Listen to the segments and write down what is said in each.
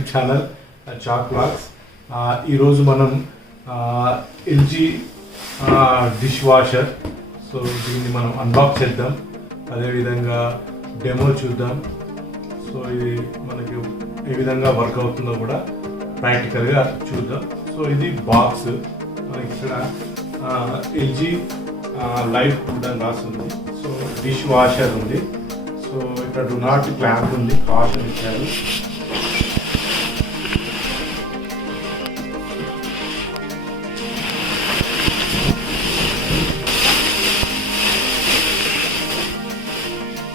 YouTube channel chalk vlogs. ఈరోజు మనం LG dish washer, so దీన్ని మనం అన్బాక్స్ చేద్దాం, అదేవిధంగా డెమో చూద్దాం. సో ఇది మనకి ఏ విధంగా వర్క్ అవుతుందో కూడా ప్రాక్టికల్గా చూద్దాం. సో ఇది బాక్స్, మనకి ఇక్కడ ఎల్జీ లైఫ్ ఫుడ్ అని రాస్తుంది. సో డిష్ వాషర్ ఉంది. సో ఇక్కడ డు నాట్ క్లాంప్ ఉంది, కాషన్ ఇచ్చారు.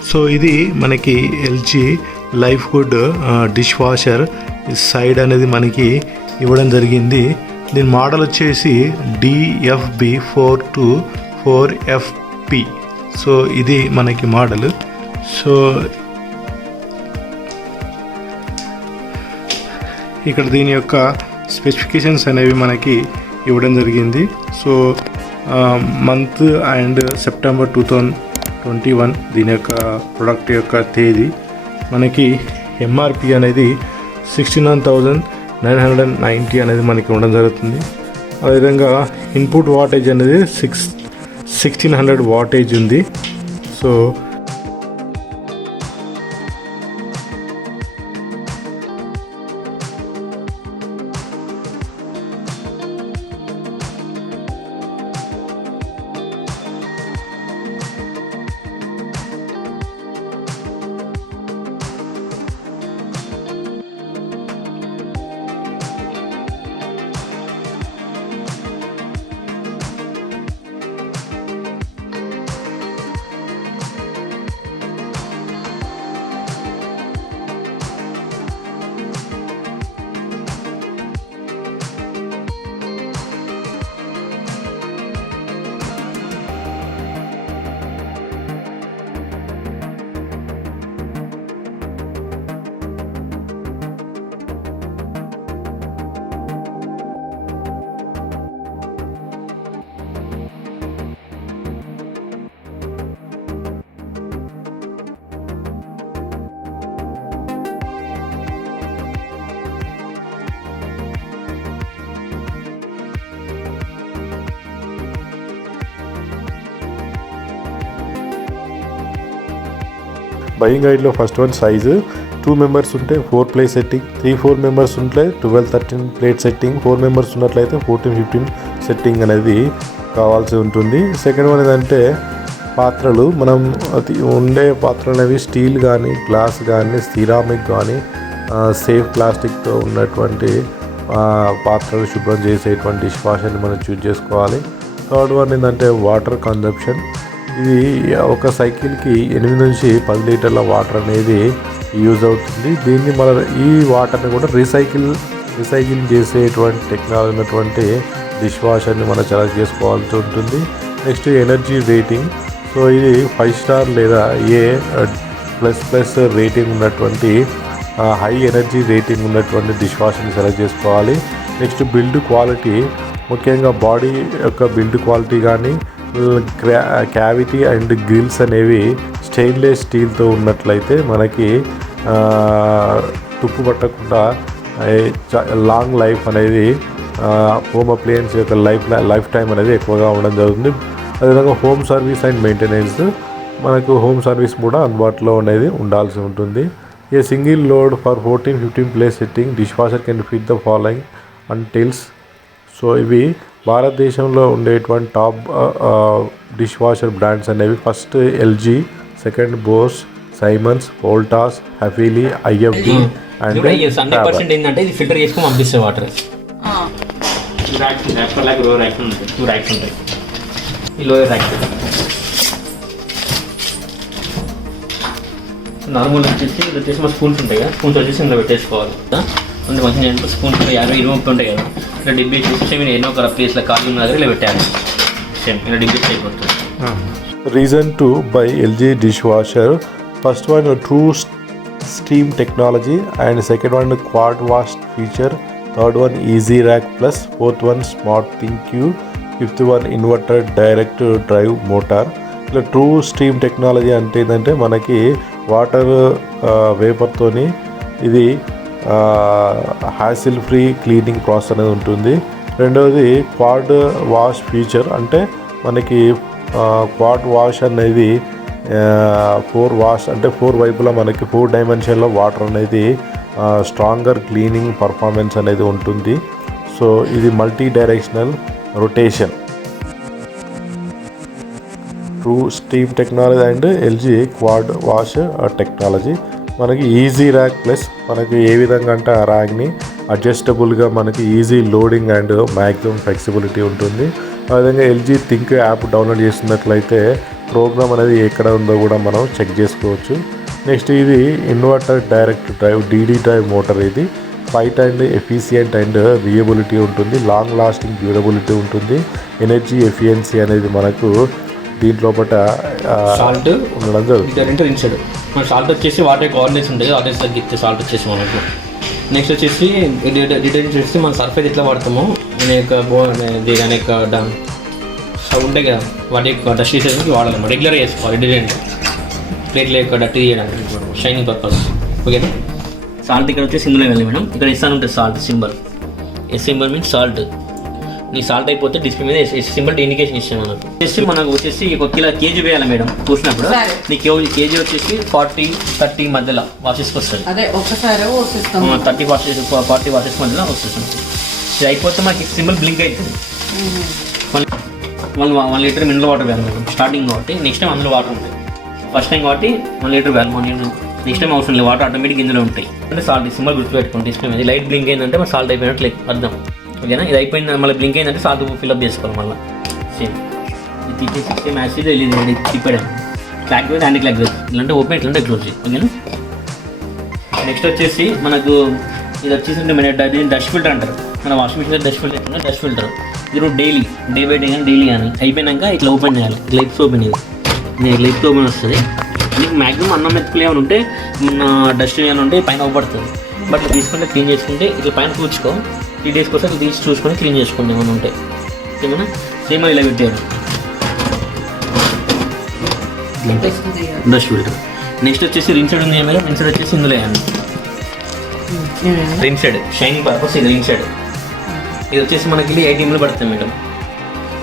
సో ఇది మనకి LG life good dish washer side అనేది మనకి ఇవ్వడం జరిగింది. దీని మోడల్ వచ్చేసి DFB424FP. సో ఇది మనకి మోడల్. సో ఇక్కడ దీని యొక్క స్పెసిఫికేషన్స్ అనేవి మనకి ఇవ్వడం జరిగింది. సో మంత్ అండ్ సెప్టెంబర్ 2021 దీని యొక్క ప్రోడక్ట్ యొక్క తేదీ. మనకి ఎంఆర్పి అనేది 69,990 అనేది మనకి ఉండడం జరుగుతుంది. అదేవిధంగా ఇన్పుట్ వాటేజ్ అనేది 1600 వాటేజ్ ఉంది. సో బయింగ్ గైడ్లో ఫస్ట్ వన్ సైజు 2 మెంబర్స్ ఉంటే 4 ప్లేట్ సెట్టింగ్, 3-4 మెంబర్స్ ఉంటే 12-13 ప్లేట్ సెట్టింగ్, 4 మెంబర్స్ ఉన్నట్లయితే 14-15 సెట్టింగ్ అనేది కావాల్సి ఉంటుంది. సెకండ్ వన్ ఏంటంటే పాత్రలు, మనం ఉండే పాత్రలు అనేవి స్టీల్ కానీ, గ్లాస్ కానీ, సిరామిక్ కానీ, సేఫ్ ప్లాస్టిక్తో ఉన్నటువంటి పాత్రలు శుభ్రం చేసేటువంటి డిష్ వాషర్ని మనం చూజ్ చేసుకోవాలి. థర్డ్ వన్ ఏంటంటే వాటర్ కన్జంప్షన్. ఇది ఒక సైకిల్కి 8 నుంచి 10 లీటర్ల వాటర్ అనేది యూజ్ అవుతుంది. దీన్ని మన ఈ వాటర్ని కూడా రీసైకిల్ చేసేటువంటి టెక్నాలజీ ఉన్నటువంటి డిష్ వాషర్ని మనం సెలెక్ట్ చేసుకోవాల్సి ఉంటుంది. Next energy rating. సో ఇది 5 స్టార్ లేదా A++ రేటింగ్ ఉన్నటువంటి హై ఎనర్జీ రేటింగ్ ఉన్నటువంటి డిష్ వాషర్ని సెలెక్ట్ చేసుకోవాలి. నెక్స్ట్ బిల్డ్ క్వాలిటీ, ముఖ్యంగా బాడీ యొక్క బిల్డ్ క్వాలిటీ కానీ, క్యావిటీ అండ్ గ్రిల్స్ అనేవి స్టెయిన్లెస్ స్టీల్తో ఉన్నట్లయితే మనకి తుప్పు పట్టకుండా లాంగ్ లైఫ్ అనేది, హోమ్ అప్లయన్స్ యొక్క లైఫ్ టైం అనేది ఎక్కువగా ఉండడం జరుగుతుంది. అదేవిధంగా హోమ్ సర్వీస్ అండ్ మెయింటెనెన్స్, మనకు హోమ్ సర్వీస్ కూడా అందుబాటులో అనేది ఉండాల్సి ఉంటుంది. A single load for 14-15 place setting dish washer can fit the following అంటిల్స్. సో ఇవి భారతదేశంలో ఉండేటువంటి టాప్ డిష్ వాషర్ బ్రాండ్స్ అనేవి. First LG, second Bosch, Siemens, Voltas, Hafele, IFB and 100% ఏంటంటే ఇది ఫిల్టర్ చేసుకొని పంపిస్తే వాటర్. ఈ లోయర్ ర్యాక్ నార్మల్ వచ్చేసి ఇది వచ్చేసి మా స్పూన్స్ ఉంటాయి కదా, స్పూన్స్ వచ్చేసి ఇందులో పెట్టేసుకోవాలి. అంటే మంచిగా ఏంటంటే స్పూన్స్ 50-20 ఉంటాయి కదా, ఇలా డిబ్బీ చూసి నేను ఎన్నో ఒక ప్లేస్లో ఖాళీ ఉన్న దగ్గర ఇలా పెట్టాను. సేమ్ ఇలా డిబ్బీ అయిపోతుంది. Reason to buy LG dish washer. First one true steam technology and second one quad wash feature, third one easy rack plus, fourth one smart think you, fifth one inverter direct drive motor. ఇట్లా true steam technology అంటే ఏంటంటే మనకి water వేపర్తోని ఇది hassle free cleaning process అనేది ఉంటుంది. రెండవది quad wash feature, అంటే మనకి క్వాడ్ వాష్ అనేది 4 వాష్ అంటే 4 వైపులా మనకి 4 డైమెన్షన్లో వాటర్ అనేది స్ట్రాంగర్ క్లీనింగ్ పర్ఫార్మెన్స్ అనేది ఉంటుంది. సో ఇది multi directional rotation, true steam technology and LG quad wash technology. మనకి ఈజీ ర్యాక్ ప్లస్ మనకి ఏ విధంగా అంటే ఆ ర్యాక్ని అడ్జస్టబుల్గా మనకి easy loading and maximum flexibility ఉంటుంది. అదేవిధంగా ఎల్జీ థింక్ యాప్ డౌన్లోడ్ చేస్తున్నట్లయితే ప్రోగ్రామ్ అనేది ఎక్కడ ఉందో కూడా మనం చెక్ చేసుకోవచ్చు. నెక్స్ట్ ఇది inverter direct drive DD drive motor. ఇది ఫైట్ అండ్ ఎఫిషియంట్ అండ్ రియబిలిటీ ఉంటుంది, లాంగ్ లాస్టింగ్ డ్యూరబిలిటీ ఉంటుంది, ఎనర్జీ ఎఫిషియన్సీ అనేది మనకు దీంట్లో సాల్ట్ ఉండడం జరుగుతుంది. మన సాల్ట్ వచ్చేసి వాటర్ కోఆర్డినేట్స్ ఉంటుంది, ఆర్డినేట్స్ తగ్గిస్తే సాల్ట్ వచ్చేసి మనకు. నెక్స్ట్ వచ్చేసి డిటర్జెంట్ వచ్చేసి మన సర్ఫేస్ ఎట్లా వాడతామో అనేక ఉంటాయి కదా, వాటి యొక్క డస్ట్ తీసేసి వాడాలి, రెగ్యులర్గా వేసుకోవాలి. డిటర్జెంట్ ప్లేట్లో యొక్క డస్ట్ తీయడానికి షైనింగ్ పర్పస్. ఓకేనా. సాల్ట్ ఇక్కడ వచ్చేసి ఇందులో వెళ్ళి మేడం, ఇక్కడ ఇస్తాను ఉంటుంది salt symbol. Yes symbol means salt. నీ సాల్ట్ అయిపోతే డిస్ప్లే మీద ఎస్ సింబల్ ఇండికేషన్ ఇస్తాం. మనకు వచ్చేసి 1 కేజీ వేయాలి మేడం. చూసినప్పుడు నీ కేజీ వచ్చేసి 40-30 మధ్యలో వాషెస్కి వస్తుంది. 30-40 వాషెస్ మధ్యలో వస్తుంది. ఇది అయిపోతే మనకి సింబల్ బ్లింక్ అవుతుంది. 1 లీటర్ మినరల్ వాటర్ వేయాలి మేడం, స్టార్టింగ్ కాబట్టి. నెక్స్ట్ టైం అందులో వాటర్ ఉంటాయి. ఫస్ట్ టైం కాబట్టి 1 లీటర్ వేయాలి. నెక్స్ట్ టైం అవసరం లేదు, వాటర్ ఆటోమేటిక్ ఇందులో ఉంటాయి. అంటే సాల్ట్ సింబల్ గుర్తుపెట్టుకోండి. డిస్ప్లే మీద లైట్ బ్లింక్ అయిందంటే మన సాల్ట్ అయిపోయినట్లు అర్థం. ఓకేనా. ఇది అయిపోయింది, మళ్ళీ బ్లింక్ అయిందంటే సాల్ట్ ఫిల్అప్ చేసుకోవాలి మళ్ళీ. సేమ్ ఇది తీసేసి సేమ్ యాసిడ్ వెళ్ళింది తిప్పాడు. క్లాక్ వేసి హ్యాండ్ క్లాక్ వేసి ఇలాంటి ఓపెన్ ఇట్లంటే క్లోజ్. ఓకేనా. నెక్స్ట్ వచ్చేసి మనకు ఇది వచ్చేసి మన డస్ట్ ఫిల్టర్ అంటారు. మన వాషింగ్ మిషన్ డస్ట్ ఫిల్టర్ అయితే డస్ట్ ఫిల్టర్. ఇది డైలీ డే బై డే కానీ డైలీ కానీ అయిపోయినాక ఇట్లా ఓపెన్ చేయాలి. గ్లైప్స్ ఓపెన్, ఇది గ్లైప్స్ ఓపెన్ వస్తుంది. నీకు మ్యాక్సిమం అన్నం మెతుకులు ఏమైనా ఉంటే మన డస్ట్ ఏమైనా ఉంటే పైన అవపడుతుంది. బట్ ఇట్లా తీసుకుంటే క్లీన్ చేసుకుంటే ఇట్లా పైన కూర్చుకో 3 days కోసం ఇట్లా తీసి చూసుకొని క్లీన్ చేసుకోండి ఏమైనా ఉంటే. ఏమన్నా సేమ్ ఇలా పెట్టేయాలి డస్ట్ ఫిల్టర్. నెక్స్ట్ వచ్చేసి రిన్సెడ్ ఉంది ఏమైనా, రిన్సెడ్ వచ్చేసి ఇందులో వేయాలి. రిన్సెడ్ షైనింగ్ పర్పస్ ఇది రిన్సెడ్. ఇది వచ్చేసి మనకి 8 ml పడుతుంది మేడం.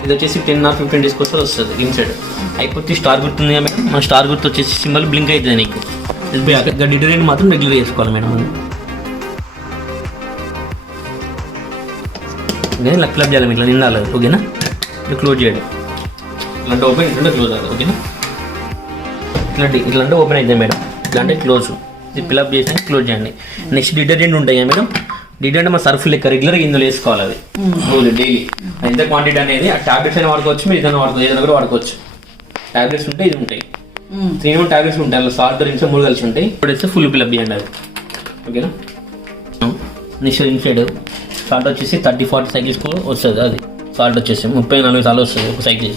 ఇది వచ్చేసి 10 or 15 days కోసం వస్తుంది రిన్సెడ్. అయిపోతే స్టార్ గుర్తుంది మేడం, మన స్టార్ గుర్తు వచ్చేసి సింబల్ బ్లింక్ అవుతుంది నీకు. డిటర్జెంట్ మాత్రం రెగ్యులర్ చేసుకోవాలి మేడం. ఓకేనా. ఇలా క్లబ్ చేయాలి, ఇట్లా నిండాలి. ఓకేనా. ఇట్లా క్లోజ్ చేయడం, ఇట్లాంటి ఓపెన్ ఇట్లా క్లోజ్ అవ్వాలి. ఓకేనా. ఇట్లాంటి ఓపెన్ అవుతుంది మేడం, ఇట్లాంటి క్లోజ్. ఇది ఫిల్అప్ చేసి క్లోజ్ చేయండి. నెక్స్ట్ డిటర్జెంట్ ఉంటాయి కదా మేడం, డిటర్జెంట్ మన సర్ఫ్ లెక్క రెగ్యులర్గా ఇందులో వేసుకోవాలి. అది రోజు డైలీ ఎంత క్వాంటిటీ అనేది ఆ టాబ్లెట్స్ అయినా వాడుకోవచ్చు, మీరు ఏదైనా వాడుకోవచ్చు, ఏదైనా కూడా వాడుకోవచ్చు. టాబ్లెట్స్ ఉంటాయి, ఇది ఉంటాయి, 3 టాబ్లెట్స్ ఉంటాయి. అలా సాల్ట్ రిన్స్ 3 కలిసి ఉంటాయి. ఇప్పుడు వేస్తే ఫుల్ ఫిల్అప్ చేయండి అది. ఓకేనా. నెక్స్ట్ ఇన్సైడ్ సాల్ట్ వచ్చేసి 30-40 సైకిల్స్కు వస్తుంది. అది సాల్ట్ వచ్చేసి 30-40 సార్లు వస్తుంది ఒక సైకిల్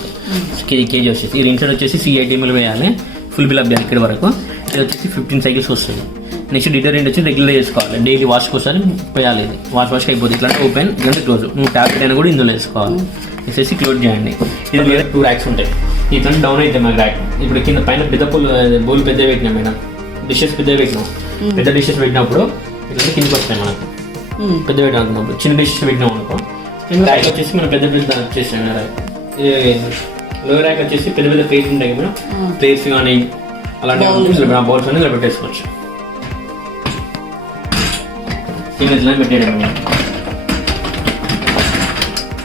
కేజీ వచ్చేసి. ఈ ఇన్సైడ్ వచ్చేసి 8 ml వేయాలి, ఫుల్ ఫిల్అప్ చేయాలి ఇక్కడ వరకు. ఇది వచ్చేసి 15 సైకిల్స్ వస్తుంది. నెక్స్ట్ డిటర్జెంట్ వచ్చి రెగ్యులర్ చేసుకోవాలి, డైలీ వాష్కి ఒకసారి పోయాలి. ఇది వాష్కి అయిపోతుంది. ఇట్లాంటి ఓపెన్ ఇట్లాంటి క్లోజ్. నువ్వు ట్యాబ్లెట్ అయినా కూడా ఇందులో వేసుకోవాలి. వేసేసి క్లోజ్ చేయండి. ఇది వేరే 2 racks ఉంటాయి. ఇట్లాంటి డౌన్ అయితే మాకు ర్యాక్. ఇప్పుడు కింద పైన పెద్ద బౌల్ పెద్ద పెట్టినాం మేడం, డిషెస్ పెద్ద పెట్టినాం. పెద్ద డిషెస్ పెట్టినప్పుడు ఇట్లాంటి కిందకి వస్తాయి మనకు. పెద్ద పెట్టిన అనుకున్నప్పుడు చిన్న డిషెస్ పెట్టినాం అనుకో, ర్యాక్ వచ్చేసి మనం పెద్ద వచ్చేసాం. లో ర్యాక్ వచ్చేసి పెద్ద పెద్ద ప్లేట్స్ ఉంటాయి మేడం, ప్లేట్స్ కానీ అలాంటివి బౌల్స్ అని ఇలా పెట్టేసుకోవచ్చు. ఇట్లా పెట్టేయడం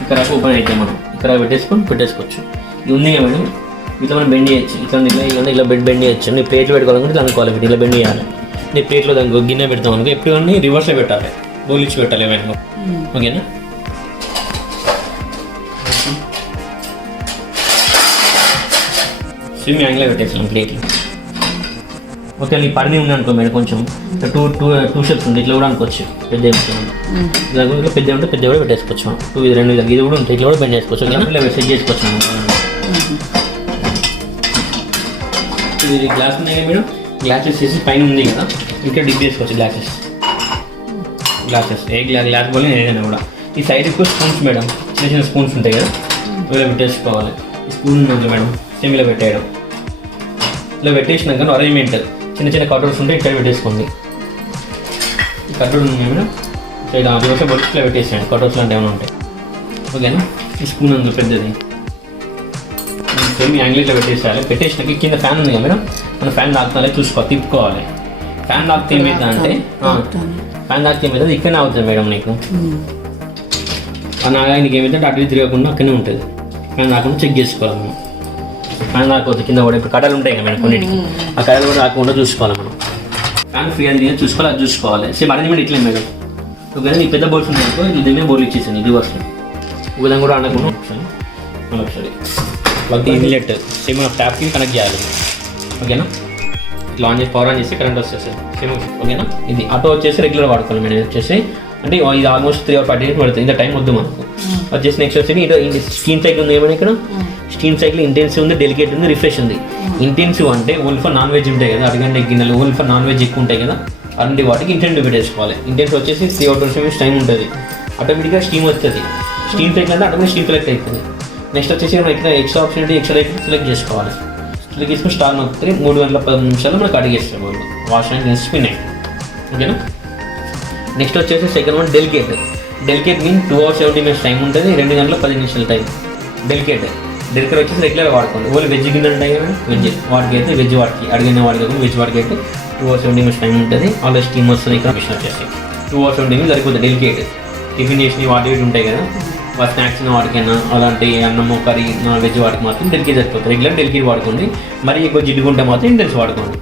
ఇక్కడ ఓపెన్ అయితే మనం ఇక్కడ పెట్టేసుకోవచ్చు. ఇది ఉంది కదా మేడం, ఇట్లా మనం బెండ్ చేయొచ్చు. ఇట్లా బెండ్ చేయొచ్చు. నీ ప్లేట్లు పెట్టుకోవాలనుకుంటే దాని క్వాలిటీ ఇలా బెండ్ చేయాలి. నీ ప్లేట్లో దానికి గిన్నె పెడతాం అనుకో, ఎప్పుడు అన్నీ రివర్స్లో పెట్టాలి, బౌల్ ఇచ్చి పెట్టాలి ఏమైనా. ఓకేనా. స్విమ్ యాంగిల్లో పెట్టేసాం ప్లేట్లు. ఓకే. నీ పరిధి ఉంది అనుకో మేడం, కొంచెం 2 షేప్స్ ఉంది, ఇట్లా కూడా అనుకోవచ్చు. పెద్ద ఇలా పెద్ద ఉంటే పెద్ద కూడా పెట్టేసుకోవచ్చు. 2 ఇది కూడా ఉంటాయి, ఇట్లా కూడా బెండ్ చేసుకోవచ్చు. ఇలా సెట్ చేసుకోవచ్చు. ఇది గ్లాస్ ఉన్నాయి కదా మేడం, గ్లాసెస్ వేసి పైన ఉంది కదా, ఇంకా డిప్ చేసుకోవచ్చు. గ్లాసెస్ ఏ గ్లాస్ బోల్ ఏదైనా కూడా. ఈ సైడ్ ఎక్కువ స్పూన్స్ మేడం, చిన్న స్పూన్స్ ఉంటాయి కదా, ఇలా పెట్టేసుకోవాలి. ఈ స్పూన్ ఉంది మేడం, సేమ్ ఇలా పెట్టేయడం. ఇలా పెట్టేసినాక అరేంజ్మెంట్ చిన్న కౌంటర్స్ ఉంటే ఇక్కడ పెట్టేసుకోండి. కట్టడు ఉంది మేడం. సో ఇలా దోశ బొట్టిలో పెట్టేసాను, కటోస్ లాంటి ఏమైనా ఉంటాయి. ఓకేనా, ఈ స్పూన్ ఉంది పెద్దది, సేమ్ యాంగిల్లో పెట్టేసేయాలి. పెట్టేసినాక కింద ఫ్యాన్ ఉంది కదా మేడం, మన ఫ్యాన్ తాకుతానే చూసుకోవాలి, తిప్పుకోవాలి. ఫ్యాన్ తాకితే ఏమవుతుంది అంటే ఫ్యాన్ తాకితే ఏమవుతుంది ఇక్కడనే అవుతుంది మేడం నీకు. నీకు ఏమైతే అటు తిరగకుండా అక్కడనే ఉంటుంది. ఫ్యాన్ తాకుండా చెక్ చేసుకోవాలి మనం. ఫ్యాన్ తాకపోతే కింద కూడా ఇప్పుడు కడలు ఉంటాయి కదా మేడం కొన్నిటికి, ఆ కడలు కూడా రాకుండా చూసుకోవాలి మనం. ఫ్యాన్ ఫ్రీ అది చూసుకోవాలి, అది చూసుకోవాలి. సేమ్ అరేంజ్మెంట్ ఇట్లే మేడం. ఓకేనా, ఈ పెద్ద బోర్డ్స్ ఉంటాయి అనుకో, ఇది మీద బోర్డు ఇచ్చేసాను, ఇది వస్తుంది ఉదయం కూడా అనకుండా ఒకసారి వాళ్ళకి ఇన్లెట్ సేమ్ ట్యాప్కి కనెక్ట్ చేయాలి. ఓకేనా, ఇట్లా ఆన్ చేసి పవర్ ఆన్ చేసి కరెంట్ వస్తుంది సేమ్. ఓకేనా, ఇది ఆటో వచ్చేసి రెగ్యులర్ వాడుకోవాలి మేడం. వచ్చేసి అంటే ఇది ఆల్మోస్ట్ 3 or 5 days పడుతుంది, ఇంత టైం వద్దు మనకు. వచ్చేసి నెక్స్ట్ వచ్చి స్టీమ్ సైకిల్ ఉంది ఏమైనా ఇక్కడ. స్టీమ్ సైకిల్ ఇంటెన్సివ్ ఉంది, డెలికేట్ ఉంది, రిఫ్రెష్ ఉంది. ఇంటెన్సివ్ అంటే ఓన్లీ ఫర్ నాన్ వెజ్ ఉంటాయి కదా, అరగంట గిన్నెలు ఓన్లీ ఫర్ నాన్ వెజ్ ఎక్కువ ఉంటాయి కదా, అలాంటి వాటికి ఇంటెన్సివ్ పెట్టేసుకోవాలి. ఇంటెన్సివ్ వచ్చేసి 3 or 4 minutes టైం ఉంటుంది, ఆటోమేటిక్గా స్టీమ్ వస్తుంది. స్టీమ్ సైకిల్ అంటే ఆటోమేటిక్ స్టీమ్ సెలెక్ట్ అవుతుంది. నెక్స్ట్ వచ్చేసి మనం ఇక్కడ ఎక్స్ట్రా ఆప్షన్ అంటే ఎక్స్ట్రా సెలెక్ట్ చేసుకోవాలి. సెలెక్ట్ చేసుకుని స్టార్ నొక్కితే 3 గంటల 10 నిమిషాలు మనకు అడిగేస్తాం వాళ్ళు వాష్ అండ్ స్పిన్ అయ్యి. ఓకేనా, నెక్స్ట్ వచ్చేసి second one delicate. Delicate mean 2 hours 70 minutes time ఉంటుంది, 2 గంటల 10 నిమిషాల టైం. డెలికేట్ వచ్చేసి రెగ్యులర్ వాడుకోండి. ఓన్లీ వెజ్ గిన్నెలు ఉంటాయి కదా, వెజ్ వాటికి అయితే వెజ్ వాటికి, అడిగిన వాటికి అయితే వెజ్ వాటికి అయితే 2 hours 70 minutes టైం ఉంటుంది. ఆల్రెడీ స్టీమ్ వస్తుంది. ఇక్కడ మిషన్ వచ్చేసి 2 hours 70 minutes సరిపోతుంది. డెలికేట్ టిఫిన్ చేసి వాటి ఉంటాయి కదా, స్నాక్స్ వాటికైనా అలాంటి అన్నము కర్రీ వెజ్ వాటికి మాత్రం డెలికేట్ సరిపోతుంది. రెగ్యులర్ డెలికేట్ వాడుకోండి, మరి ఎక్కువ జిడ్డుకుంటే మాత్రం ఇంటెన్స్ వాడుకోండి.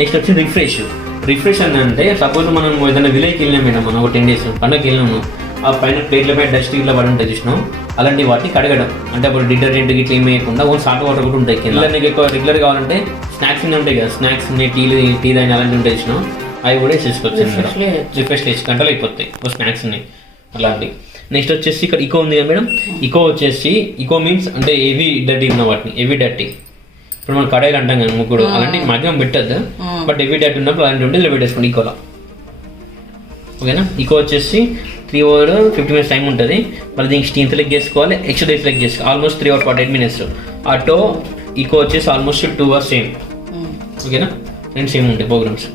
నెక్స్ట్ వచ్చి రిఫ్రెష్ అని అంటే సపోజ్ మనం ఏదైనా విలేజ్కి వెళ్ళినాం మేడం, మనం ఒక 10 days పండుగకి వెళ్ళినాము, ఆ పైన ప్లేట్ల పైన డస్ట్ ఇట్లా పడి ఉంటుంది చూసినాం, అలాంటి వాటిని కడగడం. అంటే అప్పుడు డిటర్జెంట్ ఇట్లా ఏమి వేయకుండా ఓన్ సాల్ట్ వాటర్ కూడా ఉంటాయి కింద. నీకు ఎక్కువ రెగ్యులర్ కావాలంటే స్నాక్స్ ఉంటాయి కదా, స్నాక్స్ టీ అయినా అలాంటి ఉంటాయి చూసినాం, అవి కూడా వేసేసుకోవచ్చు. రిఫ్రెష్ చేసి గంటలు అయిపోతాయి స్నాక్స్ ఉన్నాయి అలాంటి. నెక్స్ట్ వచ్చేసి ఇక్కడ ఇకో ఉంది కదా మేడం. ఇకో మీన్స్ అంటే హెవీ డర్టీ ఉన్న వాటిని, హెవీ డర్టీ. ఇప్పుడు మనం కడాయిలు అంటాం కదా ముగ్గురు, అలాంటి మాక్సిమం పెట్టద్దు, బట్ హెవీ డర్టీ ఉన్నప్పుడు అలాంటి ఉంటే ఇలా పెట్టేసుకోండి ఇకోలో. ఓకేనా, ఇకో వచ్చేసి 3 hours 50 minutes టైం ఉంటుంది. మళ్ళీ దీనికి స్టీమ్ సెలెక్ట్ చేసుకోవాలి, ఎక్స్ట్రా డేస్ సెలెక్ట్ చేసుకోవాలి. Almost 3 or 48 minutes. ఆటో ఇకో వచ్చేసి ఆల్మోస్ట్ 2 hours సేమ్. ఓకేనా, 2 సేమ్ ఉంటాయి ప్రోగ్రామ్స్.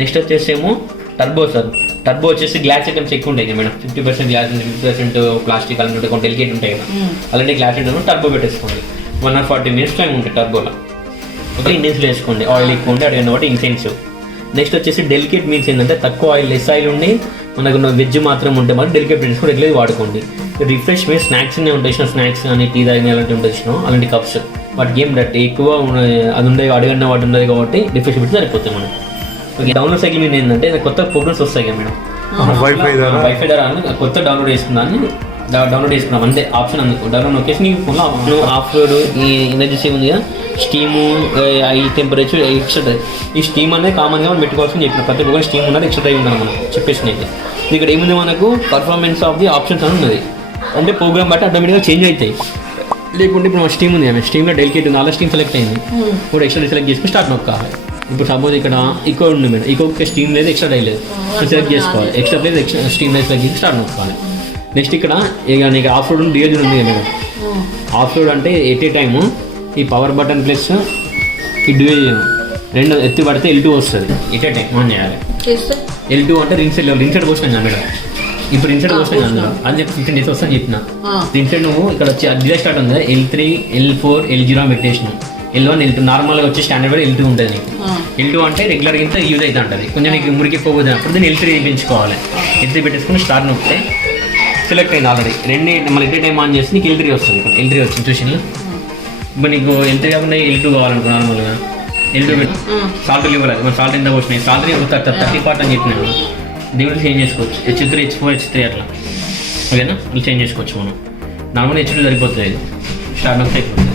నెక్స్ట్ వచ్చేసేమో టర్బో వచ్చేసి గ్లాస్ ఐటమ్స్ ఎక్కువ ఉంటాయి కదా మేడం. 50% గ్లాస్ ఉంటుంది, 50% ప్లాస్టిక్ అలాంటి ఉంటాయి, కొన్ని డెలికేట్ ఉంటాయి కదా, అలాంటి గ్లాస్ ఐటమ్ టర్బో పెట్టేసుకోండి. 1 or 40 minutes టైం ఉంటుంది టర్బోలో. ఓకే, ఇంటెన్సివ్ వేసుకోండి, ఆయిల్ ఎక్కువ ఉంటే అడిగిన వాటి ఇంటెన్సివ్. నెక్స్ట్ వచ్చేసి డెలికేట్ మీన్స్ ఏంటంటే తక్కువ ఆయిల్, లెస్ ఆయిల్ ఉండి మనకు వెజ్ మాత్రం ఉంటే మనం డెలికేట్ పెట్టేసుకుని రెగ్యులర్ వాడుకోండి. రిఫ్రెష్ మీన్స్ స్నాక్స్ ఉంటాయి, స్నాక్స్ కానీ టీ తాగిన అలాంటి ఉంటుంది, అలాంటి కప్స్ వాటికి ఏం డట్ ఎక్కువ అది ఉండే అడిగిన వాటి ఉండదు కాబట్టి రిఫ్రెష్ పెట్టి సరిపోతాయి మనం. ఓకే, డౌన్లోడ్ సైకిల్ మీద ఏంటంటే కొత్త ప్రోగ్రామ్స్ వస్తాయి కదా మేడం, వైఫై ద్వారా కొత్త డౌన్లోడ్ చేసుకున్నాం అంతే. ఆప్షన్ అందుకు డౌన్లోడ్ వచ్చేసి నీకు ఫోన్లో ఆఫ్ రోడ్ ఈ ఎనర్జీ సేవ్ ఉంది కదా, స్టీము ఈ టెంపరేచర్ ఎక్స్ట్రా. ఈ స్టీమ్ అనేది కామన్గా మనం పెట్టుకోవాల్సింది చెప్పిన ప్రతి ఒక్కరు స్టీమ్ ఉన్నది ఎక్స్ట్రా డ్రైవ్ ఉన్నాను మనం చెప్పేసినైతే. ఇక్కడ ఏముంది మనకు పర్ఫార్మెన్స్ ఆఫ్ ది ఆప్షన్స్ అని ఉన్నది, అంటే ప్రోగ్రామ్ బట్టి ఆటోమేటిక్గా చేంజ్ అవుతాయి. లేకుంటే ఇప్పుడు మన స్టీమ్ ఉంది కదా, స్టీమ్లో డెలికేట్ ఉంది, అలా స్టీమ్ సెలెక్ట్ అయింది, ఇప్పుడు ఎక్స్ట్రా సెలెక్ట్ చేసుకుని స్టార్ట్ నొక్కాలి. ఇప్పుడు సపోజ్ ఇక్కడ ఇకో ఉంది మేడం, ఇకోకి స్టీమ్ లేదు, ఎక్స్ట్రా డై లేదు, సెలెక్ట్ చేసుకోవాలి. ఎక్స్ట్రా ప్లేస్ ఎక్స్ట్రా స్టీమ్ లేదు సెలెక్ట్ చేసి స్టార్ట్ నొక్కాలి. నెక్స్ట్ ఇక్కడ ఇక నీకు ఆఫ్ రోడ్ డియోజన్ ఉంది కదా మేడం. ఆఫ్ రోడ్ అంటే ఎట్ ఏ టైము ఈ పవర్ బటన్ ప్లస్ ఈ డియోజన్ రెండు ఎత్తి పడితే L2 వస్తుంది. ఎట్ ఏ టైం ఆన్ చేయాలి. L2 అంటే రిన్సెట్ పోసినాం కదా మేడం, ఇప్పుడు ఇన్సెట్ పోసినాం అందులో అని చెప్పి 15 days వస్తాను చెప్పిన. ఇన్సెట్ నువ్వు ఇక్కడ వచ్చి డిజైన్ స్టార్ట్ ఉంది, L3 L4 L0 పెట్టేసినావు. L1 L2 నార్మల్గా వచ్చి స్టాండర్డ్ కూడా L2 ఉంటుంది నీకు. L2 అంటే రెగ్యులర్ ఇంత యూజ్ అయితే ఉంటుంది, కొంచెం నీకు మురికి పోతుంది అప్పుడు దీన్ని L3 పెంచుకోవాలి. L3 పెట్టేసుకుని స్టార్ నొక్కితే సెలెక్ట్ అయింది ఆల్రెడీ. మళ్ళీ ఎట్ టైం ఆన్ చేసి నీకు L3 వస్తుంది. L3 వచ్చింది చూసిన. ఇప్పుడు నీకు L3 కాకుండా L2 కావాలనుకో, నార్మల్గా L2 పెట్టి సాల్ట్ ఇవ్వాలి. మన సాల్ట్ ఎంత వచ్చినాయి, సాల్ట్ 30% అని చెప్పినాను. దీంట్లో చేంజ్ చేసుకోవచ్చు, H3 H4 H3 అట్లా. ఓకేనా, మళ్ళీ చేంజ్ చేసుకోవచ్చు మనం. నార్మల్గా H2 సరిపోతుంది, ఇది స్టార్ట్ నొక్కితే అయిపోతుంది.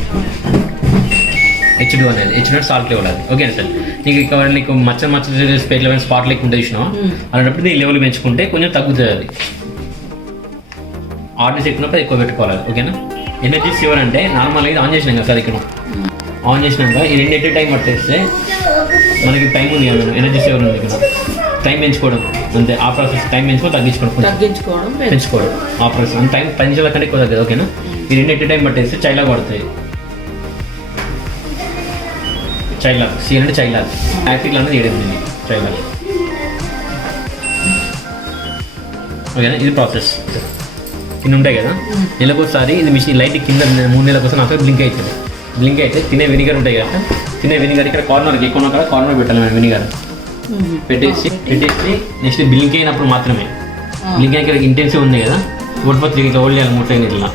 H2 అనేది H2 సాల్ట్ లెవెల్ అది. ఓకేనా సార్, నీకు ఇక్కడ నీకు మచ్చ స్పేట్ లెవెల్ స్పాట్ లెక్క ఉంటుంది చూసినావా, అలాంటప్పుడు నీ లెవెల్ పెంచుకుంటే కొంచెం తగ్గుతుంది. అది ఆర్డర్స్ ఎక్కున్నప్పుడు ఎక్కువ పెట్టుకోవాలి. ఓకేనా, ఎనర్జీ సేవర్ అంటే నార్మల్గా ఇది ఆన్ చేసినాం కదా సార్, ఇక్కడ ఆన్ చేసినాక ఈ 2 ఎట్ టైం పట్టేస్తే మనకి టైం ఉంది కదా, ఎనర్జీ సేవర్ ఉంది ఇక్కడ. టైం పెంచుకోవడం అంతే, ఆ ప్రాసెస్ టైం పెంచుకోవడం ఆ ప్రాసెస్ అంత టైం 10 నిమిషాల కంటే ఎక్కువ తగ్గదు. ఓకేనా, ఈ 2 ఎట్ టైం పట్టేస్తే చైలాగ్ పడుతుంది. చైలాగ్ సి అంటే చైలాగ్ యాక్టివ్ అనేది 7 చైలాగ్. ఓకేనా. ఇది ప్రాసెస్ కింద ఉంటాయి కదా, నెలకోసారి ఇది మిషన్ లైట్ కింద 3 నెలల కోసం నాకు బ్లింక్ అవుతుంది. బ్లింక్ అయితే తినే వెనిగర్ ఉంటాయి కదా, తినే వెనిగర్ ఇక్కడ కార్నర్కి ఎక్కువ కదా కార్నర్ పెట్టాలి మేము వెనిగర్ పెట్టేసి నెక్స్ట్ బ్లింక్ అయినప్పుడు మాత్రమే, బ్లింక్ అయిన ఇక్కడ ఇంటెన్సివ్ ఉంది కదా, 1 ఇట్లా ఓల్డ్ చేయాలి 3 సెకండ్ ఇట్లా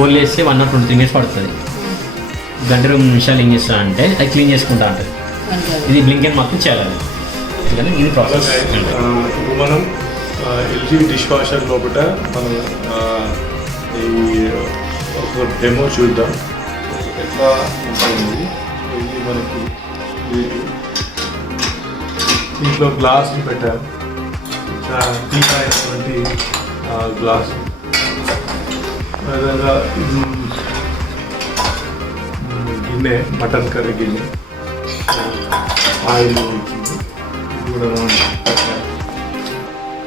ఓల్డ్ చేస్తే 1 or 2 minutes పడుతుంది. 1-2 నిమిషాలు ఏం చేస్తా అంటే అది క్లీన్ చేసుకుంటా ఉంటుంది. ఇది బ్లింక్ అయిన మాత్రం చేయాలి. ఇది ప్రాసెస్. ఇప్పుడు మనం ఎల్జీ డిష్ వాషర్ లోపల మనం ఈ ఒక డెమో చూద్దాం ఎట్లా ఉంటుంది. ఇది మనకి దీంట్లో గ్లాస్ని పెట్టాం, డీప్ అయినటువంటి గ్లాస్. అదేవిధంగా గిన్నె, మటన్ కర్రీ గిన్నె, ఆయిల్ వచ్చింది, ఇది కూడా మనం పెట్టాము.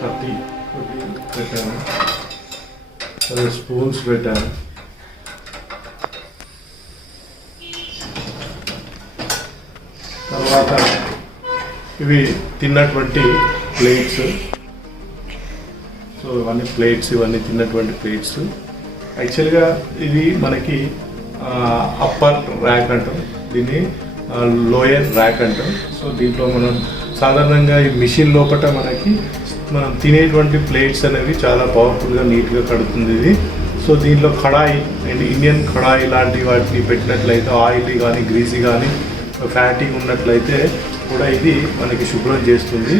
కత్తి పెట్టాము, అదే స్పూన్స్ పెట్టాము. తర్వాత ఇవి తిన్నటువంటి ప్లేట్స్. సో ఇవన్నీ ప్లేట్స్, ఇవన్నీ తిన్నటువంటి ప్లేట్స్. యాక్చువల్గా ఇది మనకి అప్పర్ ర్యాక్ అంటాం, దీన్ని లోయర్ ర్యాక్ అంటాం. సో దీంట్లో మనం సాధారణంగా ఈ మిషన్ లోపల మనకి మనం తినేటువంటి ప్లేట్స్ అనేవి చాలా పవర్ఫుల్గా నీట్గా కడుతుంది ఇది. సో దీంట్లో కడాయి అండ్ ఇండియన్ కడాయి లాంటి వాటిని పెట్టినట్లయితే ఆయిల్ కానీ గ్రీసీ కానీ ఫ్యాటీ ఉన్నట్లయితే కూడా ఇది మనకి శుభ్రం చేస్తుంది.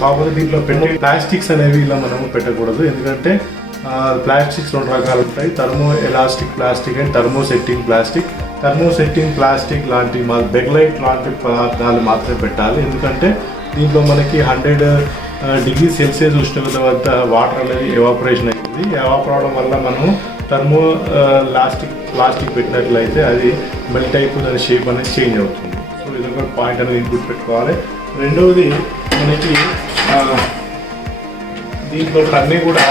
కాకపోతే దీంట్లో పెట్టే ప్లాస్టిక్స్ అనేవి ఇలా మనము పెట్టకూడదు, ఎందుకంటే ప్లాస్టిక్స్ 2 రకాలు ఉంటాయి, thermo elastic plastic and thermo setting plastic. Thermo setting plastic లాంటి బెగ్లైట్ లాంటి పదార్థాలు మాత్రమే పెట్టాలి, ఎందుకంటే దీంట్లో మనకి 100 degrees Celsius ఉష్ణోగ్రత వద్ద వాటర్ అనేది ఎవాపరేషన్ అవుతుంది. ఎవాపర్ అవడం వల్ల మనము థర్మో ప్లాస్టిక్ పెట్టినట్లయితే అది మెల్ట్ అయిపోయి దాని షేప్ అనేది చేంజ్ అవుతుంది. సో ఇదొక పాయింట్ అనేది గుర్తు పెట్టుకోవాలి. రెండవది మనకి దీంట్లో అన్నీ కూడా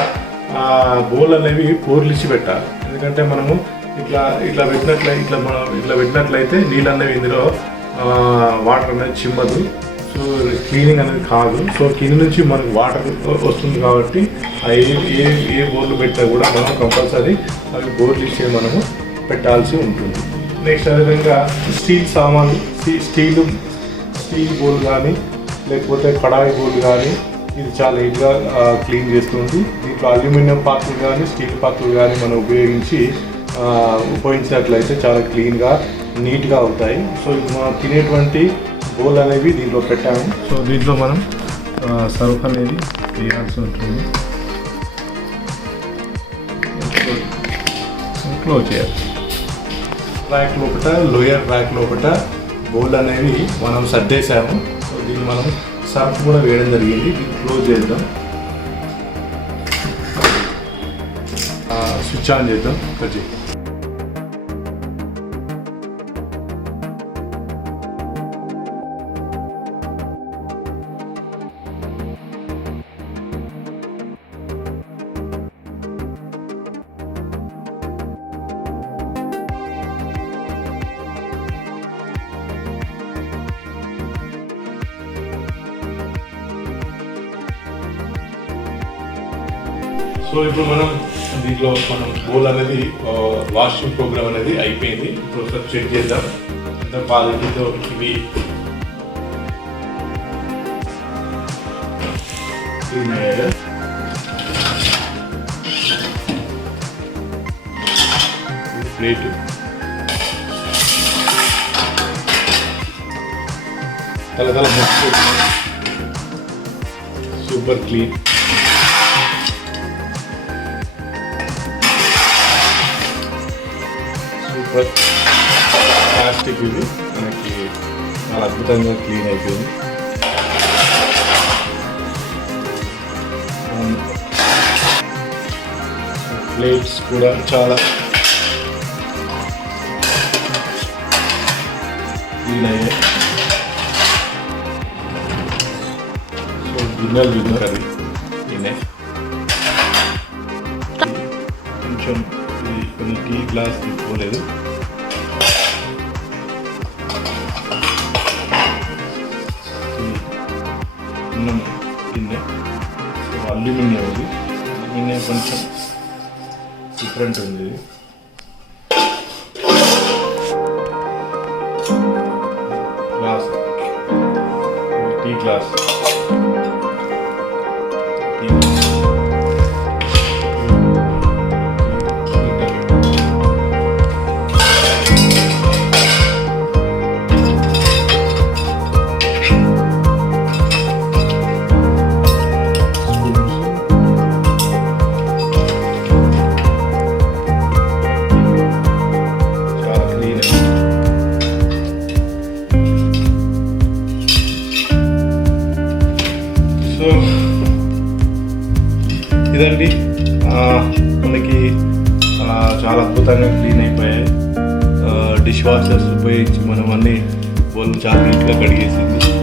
బౌల్ అనేవి పోర్లిచ్చి పెట్టాలి, ఎందుకంటే మనము ఇట్లా పెట్టినట్లయితే నీళ్ళు అనేవి ఇందులో వాటర్ అనేది చిమ్మదు. సో క్లీనింగ్ అనేది కాదు. సో కింద నుంచి మనకు వాటర్ వస్తుంది కాబట్టి ఏ బోర్లు పెట్టినా కూడా మనం కంపల్సరీ అవి బోర్లు ఇచ్చే మనము పెట్టాల్సి ఉంటుంది. నెక్స్ట్ అదేవిధంగా స్టీల్ సామాన్లు, స్టీల్ బోల్ కానీ లేకపోతే కడాయి బోల్ కానీ ఇది చాలా నీట్గా క్లీన్ చేస్తుంది. దీంట్లో అల్యూమినియం పాత్రలు కానీ స్టీల్ పాత్రలు కానీ మనం ఉపయోగించినట్లయితే చాలా క్లీన్గా నీట్గా అవుతాయి. సో ఇది మనం తినేటువంటి బౌల్ అనేవి దీంట్లో పెట్టాము. సో దీంట్లో మనం సర్ఫ్ అనేది వేయాల్సి ఉంటుంది, క్లోజ్ చేయాలి. ర్యాక్ లోపల, లోయర్ ర్యాక్ లోపల బౌల్ అనేవి మనం సర్దేశాము. సో దీన్ని మనం సర్ఫ్ కూడా వేయడం జరిగింది. దీన్ని క్లోజ్ చేద్దాం, స్విచ్ ఆన్ చేద్దాం. ఒకటి సో ఇప్పుడు మనం దీంట్లో బౌల్ అనేది వాషింగ్ ప్రోగ్రామ్ అనేది అయిపోయింది. ఇప్పుడు ఒకసారి చెక్ చేద్దాం ఎంత క్వాలిటీతో ఇవి క్లీన్ అయ్యాయో. ప్లేట్ తల సూపర్ క్లీన్. ప్లాస్టిక్ ఇది మనకి చాలా అద్భుతంగా క్లీన్ అయిపోయింది. ప్లేట్స్ కూడా చాలా క్లీన్ అయ్యాయి. సో గిన్నెలు అది గిన్నె కొంచెం కొన్ని టీ గ్లాస్ తీసుకోలేదు. గిన్నె అల్యూమినియం ఇది. అల్యూమినియం కొంచెం డిఫరెంట్ ఉంది ఇది. Glass, tea glass. సో ఇదండి మనకి చాలా అద్భుతంగా క్లీన్ అయిపోయాయి. డిష్ వాషర్స్ ఉపయోగించి మనం అన్ని బౌల్ చాలా నీట్గా కడిగేసింది.